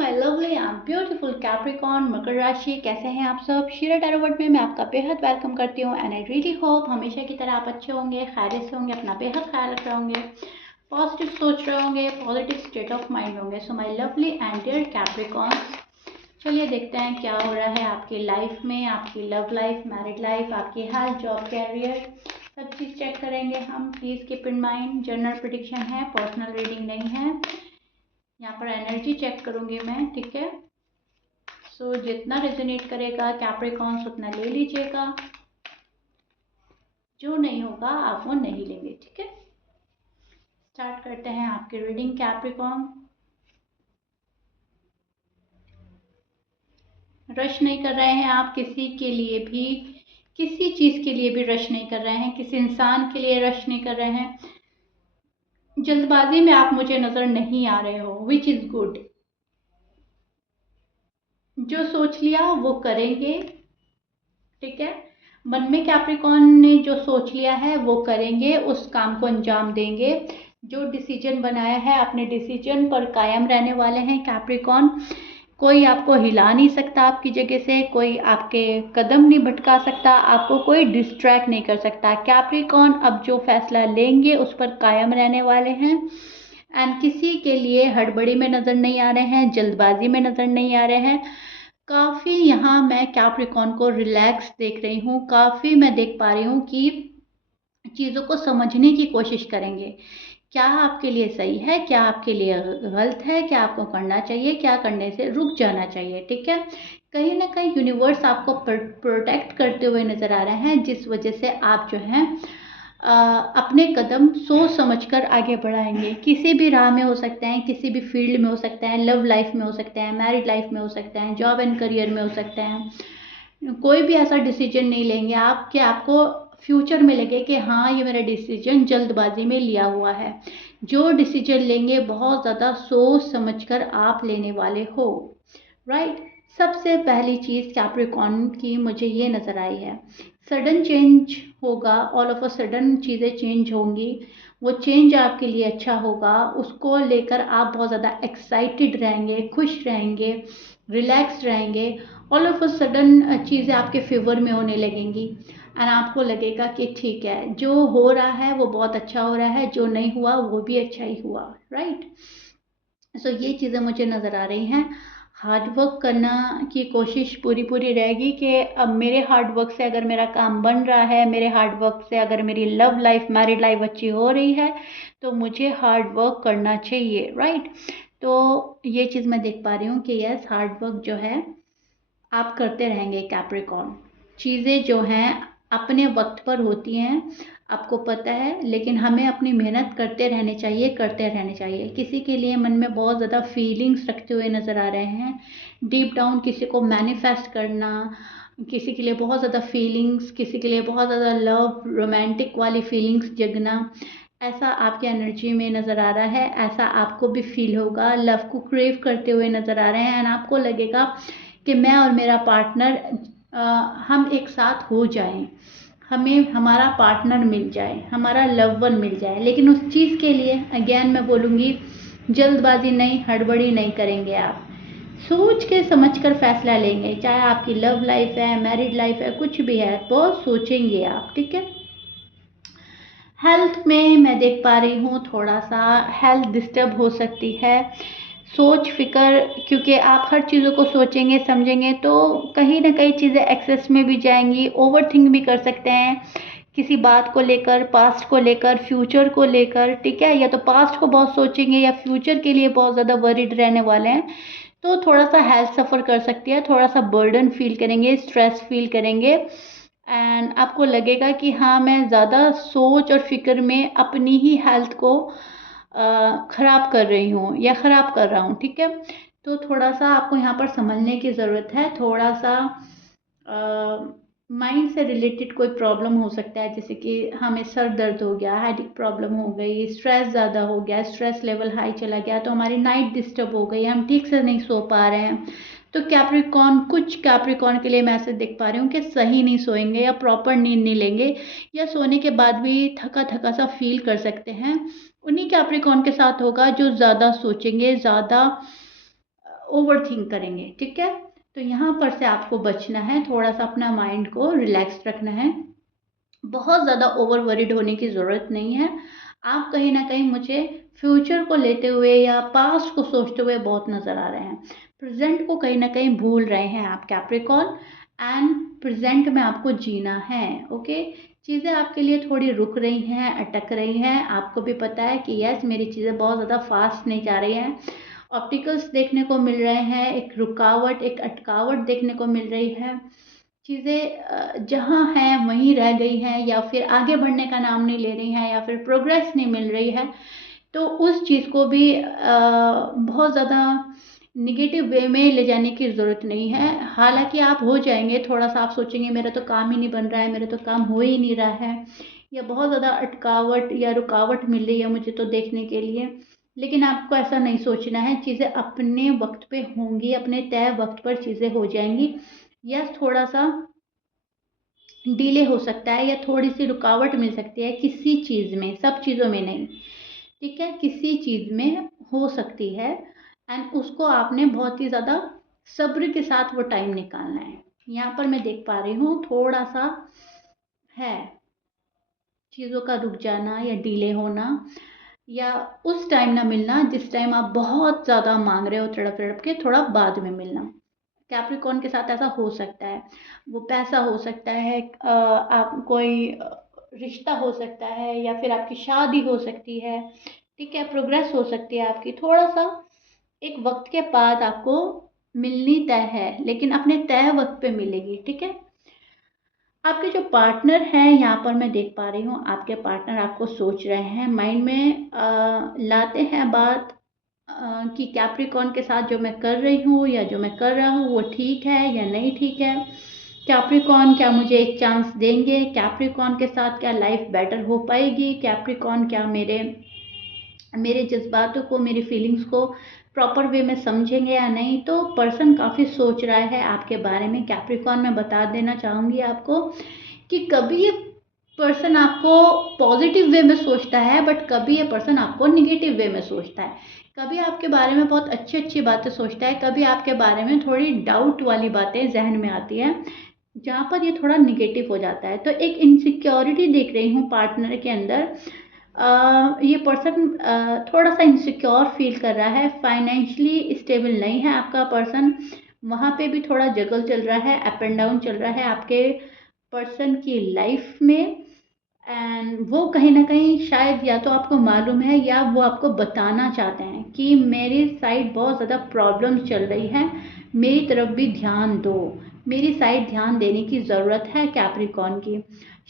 My lovely and beautiful Capricorn मकर राशि, कैसे हैं आप सब। शीरा टैरो वर्ड में मैं आपका बेहद वेलकम करती हूँ एंड आई रियली होप हमेशा की तरह आप अच्छे होंगे, खैरियत से होंगे, अपना बेहद ख्याल रख रहे होंगे, पॉजिटिव सोच रहे होंगे, पॉजिटिव स्टेट ऑफ माइंड में होंगे। So my lovely and dear Capricorn, चलिए देखते हैं क्या हो रहा है आपकी लाइफ में, आपकी लव लाइफ, मैरिड लाइफ, आपकी हेल्थ, जॉब, कैरियर, सब चीज़ चेक करेंगे हम। Please keep in mind general prediction है, पर्सनल रीडिंग नहीं है। यहाँ पर एनर्जी चेक करूँगी मैं, ठीक है। सो जितना रेजोनेट करेगा कैप्रिकॉर्न्स उतना ले लीजिएगा, जो नहीं होगा आप वो नहीं लेंगे, ठीक है। स्टार्ट करते हैं आपकी रीडिंग कैप्रिकॉर्न। रश नहीं कर रहे हैं आप किसी के लिए भी, किसी चीज़ के लिए भी रश नहीं कर रहे हैं, किसी इंसान के लिए रश नहीं कर रहे हैं। जल्दबाजी में आप मुझे नज़र नहीं आ रहे हो, विच इज़ गुड। जो सोच लिया वो करेंगे, ठीक है। मन में कैप्रिकॉर्न ने जो सोच लिया है वो करेंगे, उस काम को अंजाम देंगे। जो डिसीजन बनाया है अपने डिसीजन पर कायम रहने वाले हैं कैप्रिकॉर्न। कोई आपको हिला नहीं सकता आपकी जगह से, कोई आपके कदम नहीं भटका सकता, आपको कोई डिस्ट्रैक्ट नहीं कर सकता। कैप्रिकॉर्न अब जो फैसला लेंगे उस पर कायम रहने वाले हैं एंड किसी के लिए हड़बड़ी में नज़र नहीं आ रहे हैं, जल्दबाजी में नज़र नहीं आ रहे हैं। काफ़ी यहाँ मैं कैप्रिकॉर्न को रिलैक्स देख रही हूँ, काफ़ी मैं देख पा रही हूँ कि चीज़ों को समझने की कोशिश करेंगे। क्या आपके लिए सही है, क्या आपके लिए गलत है, क्या आपको करना चाहिए, क्या करने से रुक जाना चाहिए, ठीक है। कहीं ना कहीं यूनिवर्स आपको प्रोटेक्ट करते हुए नज़र आ रहे हैं, जिस वजह से आप जो हैं अपने कदम सोच समझकर आगे बढ़ाएंगे। किसी भी राह में हो सकते हैं, किसी भी फील्ड में हो सकते हैं, लव लाइफ में हो सकते हैं, मैरिड लाइफ में हो सकते हैं, जॉब एंड करियर में हो सकते हैं। कोई भी ऐसा डिसीजन नहीं लेंगे आप कि आपको फ्यूचर में लगे कि हाँ ये मेरा डिसीजन जल्दबाजी में लिया हुआ है। जो डिसीजन लेंगे बहुत ज़्यादा सोच समझकर आप लेने वाले हो, राइट। सबसे पहली चीज़ कैप्रिकॉर्न की मुझे ये नज़र आई है, सडन चेंज होगा, ऑल ऑफ अ सडन चीज़ें चेंज होंगी। वो चेंज आपके लिए अच्छा होगा, उसको लेकर आप बहुत ज़्यादा एक्साइटेड रहेंगे, खुश रहेंगे, रिलैक्स रहेंगे। ऑल ऑफ अ सडन चीज़ें आपके फेवर में होने लगेंगी एंड आपको लगेगा कि ठीक है, जो हो रहा है वो बहुत अच्छा हो रहा है, जो नहीं हुआ वो भी अच्छा ही हुआ, राइट। सो ये चीज़ें मुझे नज़र आ रही हैं। हार्ड वर्क करना की कोशिश पूरी पूरी रहेगी कि अब मेरे हार्ड वर्क से अगर मेरा काम बन रहा है, मेरे हार्ड वर्क से अगर मेरी लव लाइफ, मैरिड लाइफ अच्छी हो रही है, तो मुझे हार्ड वर्क करना चाहिए, राइट। तो ये चीज़ मैं देख पा रही हूँ कि यस, हार्ड वर्क जो है आप करते रहेंगे कैप्रिकॉर्न। चीज़ें जो हैं अपने वक्त पर होती हैं, आपको पता है, लेकिन हमें अपनी मेहनत करते रहने चाहिए, करते रहने चाहिए। किसी के लिए मन में बहुत ज़्यादा फीलिंग्स रखते हुए नज़र आ रहे हैं, डीप डाउन किसी को मैनिफेस्ट करना, किसी के लिए बहुत ज़्यादा फीलिंग्स, किसी के लिए बहुत ज़्यादा लव, रोमांटिक वाली फीलिंग्स जगना, ऐसा आपकी एनर्जी में नज़र आ रहा है। ऐसा आपको भी फील होगा, लव को क्रेव करते हुए नज़र आ रहे हैं एंड आपको लगेगा कि मैं और मेरा पार्टनर हम एक साथ हो जाएं, हमें हमारा पार्टनर मिल जाए, हमारा लव वन मिल जाए। लेकिन उस चीज़ के लिए अगेन मैं बोलूँगी, जल्दबाजी नहीं, हड़बड़ी नहीं करेंगे आप। सोच के समझ कर फैसला लेंगे, चाहे आपकी लव लाइफ है, मैरिड लाइफ है, कुछ भी है, बहुत सोचेंगे आप, ठीक है। हेल्थ में मैं देख पा रही हूँ थोड़ा सा हेल्थ डिस्टर्ब हो सकती है, सोच फिक्र, क्योंकि आप हर चीज़ों को सोचेंगे समझेंगे तो कहीं ना कहीं चीज़ें एक्सेस में भी जाएंगी, ओवर थिंक भी कर सकते हैं किसी बात को लेकर, पास्ट को लेकर, फ्यूचर को लेकर, ठीक है। या तो पास्ट को बहुत सोचेंगे या फ्यूचर के लिए बहुत ज़्यादा वरीड रहने वाले हैं, तो थोड़ा सा हेल्थ सफ़र कर सकती है, थोड़ा सा बर्डन फील करेंगे, स्ट्रेस फील करेंगे एंड आपको लगेगा कि हाँ मैं ज़्यादा सोच और फिक्र में अपनी ही हेल्थ को ख़राब कर रही हूँ या ख़राब कर रहा हूँ, ठीक है। तो थोड़ा सा आपको यहाँ पर समझने की ज़रूरत है, थोड़ा सा माइंड से रिलेटेड कोई प्रॉब्लम हो सकता है, जैसे कि हमें सर दर्द हो गया, हेडेक प्रॉब्लम हो गई, स्ट्रेस ज़्यादा हो गया, स्ट्रेस लेवल हाई चला गया, तो हमारी नाइट डिस्टर्ब हो गई, हम ठीक से नहीं सो पा रहे हैं। तो कैप्रिकॉर्न, कुछ कैप्रिकॉर्न के लिए मैं ऐसे देख पा रही हूँ कि सही नहीं सोएंगे या प्रॉपर नींद नहीं लेंगे, या सोने के बाद भी थका थका सा फील कर सकते हैं। उन्हीं कैप्रिकॉर्न के साथ होगा जो ज़्यादा सोचेंगे, ज़्यादा ओवर थिंक करेंगे, ठीक है। तो यहाँ पर से आपको बचना है, थोड़ा सा अपना माइंड को रिलैक्स रखना है, बहुत ज़्यादा ओवर वरीड होने की ज़रूरत नहीं है। आप कहीं ना कहीं मुझे फ्यूचर को लेते हुए या पास्ट को सोचते हुए बहुत नज़र आ रहे हैं, प्रेजेंट को कहीं ना कहीं भूल रहे हैं आप कैप्रिकॉर्न, एंड प्रेजेंट में आपको जीना है, ओके। चीज़ें आपके लिए थोड़ी रुक रही हैं, अटक रही हैं, आपको भी पता है कि यस मेरी चीज़ें बहुत ज़्यादा फास्ट नहीं जा रही हैं, ऑप्टिकल्स देखने को मिल रहे हैं, एक रुकावट, एक अटकावट देखने को मिल रही है, चीज़ें जहाँ हैं वहीं रह गई हैं, या फिर आगे बढ़ने का नाम नहीं ले रही हैं, या फिर प्रोग्रेस नहीं मिल रही है। तो उस चीज़ को भी बहुत ज़्यादा निगेटिव वे में ले जाने की ज़रूरत नहीं है। हालांकि आप हो जाएंगे, थोड़ा सा आप सोचेंगे मेरा तो काम ही नहीं बन रहा है, मेरा तो काम हो ही नहीं रहा है, या बहुत ज़्यादा अटकावट या रुकावट मिल रही है मुझे तो देखने के लिए। लेकिन आपको ऐसा नहीं सोचना है, चीज़ें अपने वक्त पे होंगी, अपने तय वक्त पर चीज़ें हो जाएंगी। यस थोड़ा सा डिले हो सकता है या थोड़ी सी रुकावट मिल सकती है किसी चीज़ में, सब चीज़ों में नहीं, ठीक है, किसी चीज़ में हो सकती है, एंड उसको आपने बहुत ही ज़्यादा सब्र के साथ वो टाइम निकालना है। यहाँ पर मैं देख पा रही हूँ थोड़ा सा है चीज़ों का रुक जाना या डिले होना, या उस टाइम ना मिलना जिस टाइम आप बहुत ज़्यादा मांग रहे हो, तड़प तड़प के, थोड़ा बाद में मिलना। कैप्रिकॉर्न के साथ ऐसा हो सकता है, वो पैसा हो सकता है, आप कोई रिश्ता हो सकता है, या फिर आपकी शादी हो सकती है, ठीक है, प्रोग्रेस हो सकती है आपकी, थोड़ा सा एक वक्त के बाद आपको मिलनी तय है, लेकिन अपने तय वक्त पे मिलेगी, ठीक है। आपके जो पार्टनर हैं, यहाँ पर मैं देख पा रही हूँ आपके पार्टनर आपको सोच रहे हैं, माइंड में लाते हैं बात कि कैप्रिकॉर्न के साथ जो मैं कर रही हूँ या जो मैं कर रहा हूँ वो ठीक है या नहीं ठीक है, कैप्रिकॉर्न क्या मुझे एक चांस देंगे, कैप्रिकॉर्न के साथ क्या लाइफ बेटर हो पाएगी, कैप्रिकॉर्न क्या मेरे मेरे जज्बातों को, मेरी फीलिंग्स को प्रॉपर वे में समझेंगे या नहीं। तो पर्सन काफ़ी सोच रहा है आपके बारे में। कैप्रिकॉर्न मैं बता देना चाहूँगी आपको कि कभी ये पर्सन आपको पॉजिटिव वे में सोचता है, बट कभी ये पर्सन आपको निगेटिव वे में सोचता है। कभी आपके बारे में बहुत अच्छी अच्छी बातें सोचता है, कभी आपके बारे में थोड़ी डाउट वाली बातें जहन में आती है, जहाँ पर ये थोड़ा निगेटिव हो जाता है। तो एक इनसिक्योरिटी देख रही हूँ पार्टनर के अंदर। ये पर्सन थोड़ा सा इनसिक्योर फील कर रहा है, फाइनेंशियली स्टेबल नहीं है आपका पर्सन, वहाँ पे भी थोड़ा जगल चल रहा है, अप एंड डाउन चल रहा है आपके पर्सन की लाइफ में। एंड वो कहीं ना कहीं शायद या तो आपको मालूम है या वो आपको बताना चाहते हैं कि मेरी साइड बहुत ज़्यादा प्रॉब्लम्स चल रही है, मेरी तरफ भी ध्यान दो, मेरी साइड ध्यान देने की ज़रूरत है कैप्रिकॉर्न की।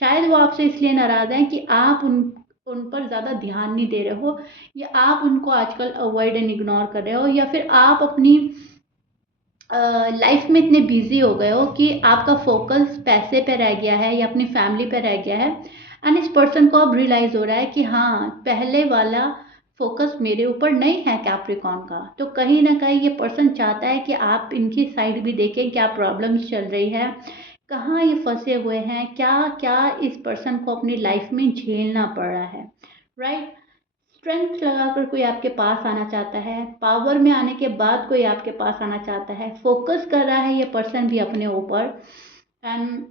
शायद वो आपसे इसलिए नाराज़ हैं कि आप उन पर ज़्यादा ध्यान नहीं दे रहे हो, या आप उनको आजकल अवॉइड एंड इग्नोर कर रहे हो, या फिर आप अपनी लाइफ में इतने बिजी हो गए हो कि आपका फोकस पैसे पे रह गया है या अपनी फैमिली पे रह गया है, एंड इस पर्सन को अब रियलाइज़ हो रहा है कि हाँ पहले वाला फोकस मेरे ऊपर नहीं है कैप्रिकॉर्न का। तो कहीं ना कहीं ये पर्सन चाहता है कि आप इनकी साइड भी देखें, क्या प्रॉब्लम्स चल रही है, कहाँ ये फंसे हुए हैं, क्या क्या इस पर्सन को अपनी लाइफ में झेलना पड़ रहा है, राइट। स्ट्रेंथ लगाकर कोई आपके पास आना चाहता है, पावर में आने के बाद कोई आपके पास आना चाहता है, फोकस कर रहा है ये पर्सन भी अपने ऊपर, एंड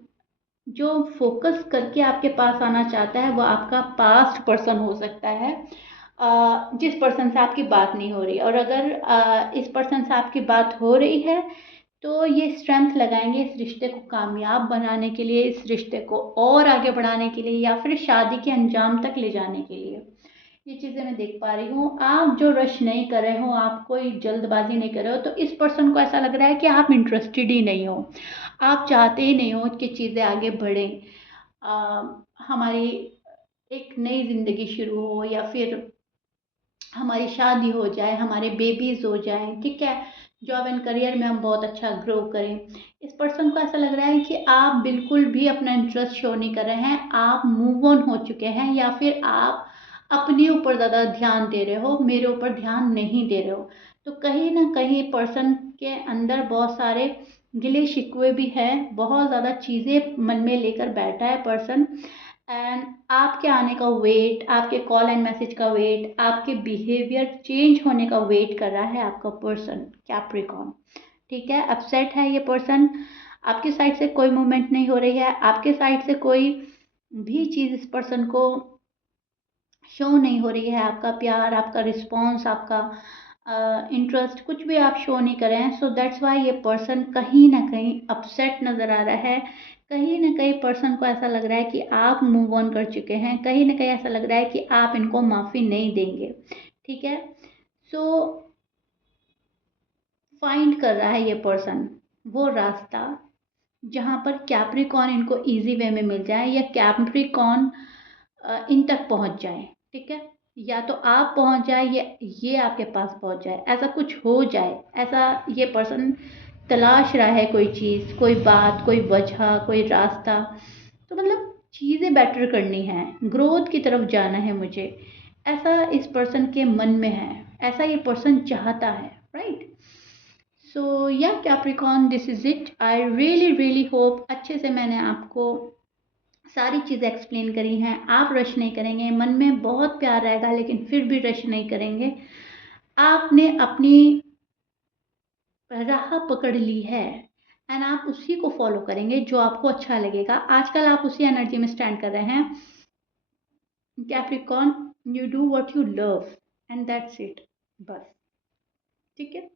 जो फोकस करके आपके पास आना चाहता है वो आपका पास्ट पर्सन हो सकता है, जिस पर्सन से आपकी बात नहीं हो रही। और अगर इस पर्सन से आपकी बात हो रही है तो ये स्ट्रेंथ लगाएंगे इस रिश्ते को कामयाब बनाने के लिए, इस रिश्ते को और आगे बढ़ाने के लिए, या फिर शादी के अंजाम तक ले जाने के लिए। ये चीज़ें मैं देख पा रही हूँ। आप जो रश नहीं कर रहे हो, आप कोई जल्दबाजी नहीं कर रहे हो, तो इस पर्सन को ऐसा लग रहा है कि आप इंटरेस्टेड ही नहीं हो, आप चाहते ही नहीं हो कि चीज़ें आगे बढ़ें, हमारी एक नई ज़िंदगी शुरू हो, या फिर हमारी शादी हो जाए, हमारे बेबीज़ हो जाएं, ठीक है, जॉब एंड करियर में हम बहुत अच्छा ग्रो करें। इस पर्सन को ऐसा लग रहा है कि आप बिल्कुल भी अपना इंटरेस्ट शो नहीं कर रहे हैं, आप मूव ऑन हो चुके हैं, या फिर आप अपने ऊपर ज़्यादा ध्यान दे रहे हो, मेरे ऊपर ध्यान नहीं दे रहे हो। तो कहीं ना कहीं पर्सन के अंदर बहुत सारे गिले शिकवे भी हैं, बहुत ज़्यादा चीज़ें मन में लेकर बैठा है पर्सन, एंड आपके आने का वेट, आपके कॉल एंड मैसेज का वेट, आपके बिहेवियर चेंज होने का वेट कर रहा है आपका पर्सन कैप्रिकॉर्न। ठीक है, अपसेट है ये पर्सन, आपकी साइड से कोई मूवमेंट नहीं हो रही है, आपके साइड से कोई भी चीज़ इस पर्सन को शो नहीं हो रही है, आपका प्यार, आपका रिस्पॉन्स, आपका इंटरेस्ट कुछ भी आप शो नहीं कर रहे हैं। सो दैट्स वाई ये पर्सन कहीं ना कहीं अपसेट नज़र आ रहा है। कहीं ना कहीं पर्सन को ऐसा लग रहा है कि आप मूव ऑन कर चुके हैं, कहीं ना कहीं ऐसा लग रहा है कि आप इनको माफ़ी नहीं देंगे। ठीक है, सो फाइंड कर रहा है ये पर्सन वो रास्ता जहाँ पर कैप्रिकॉर्न इनको इजी वे में मिल जाए, या कैप्रिकॉर्न इन तक पहुँच जाए। ठीक है, या तो आप पहुँच जाए या ये आपके पास पहुँच जाए, ऐसा कुछ हो जाए। ऐसा ये पर्सन तलाश रहा है, कोई चीज़, कोई बात, कोई वजह, कोई रास्ता। तो मतलब चीज़ें बेटर करनी है, ग्रोथ की तरफ जाना है मुझे, ऐसा इस पर्सन के मन में है, ऐसा ये पर्सन चाहता है। राइट, सो या Capricorn, this is it. I really really hope अच्छे से मैंने आपको सारी चीज़ें एक्सप्लेन करी हैं। आप रश नहीं करेंगे, मन में बहुत प्यार रहेगा लेकिन फिर भी रश नहीं करेंगे। आपने अपनी राह पकड़ ली है एंड आप उसी को फॉलो करेंगे जो आपको अच्छा लगेगा। आजकल आप उसी एनर्जी में स्टैंड कर रहे हैं। Capricorn, you do what you love and that's it, बस। ठीक है,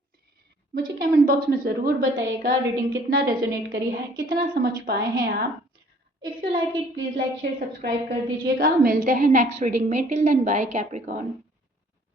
मुझे कमेंट बॉक्स में ज़रूर बताइएगा रीडिंग कितना रेजोनेट करी है, कितना समझ पाए हैं आप। If you like it please like share subscribe कर दीजिएगा। मिलते हैं नेक्स्ट रीडिंग में। Till then bye Capricorn.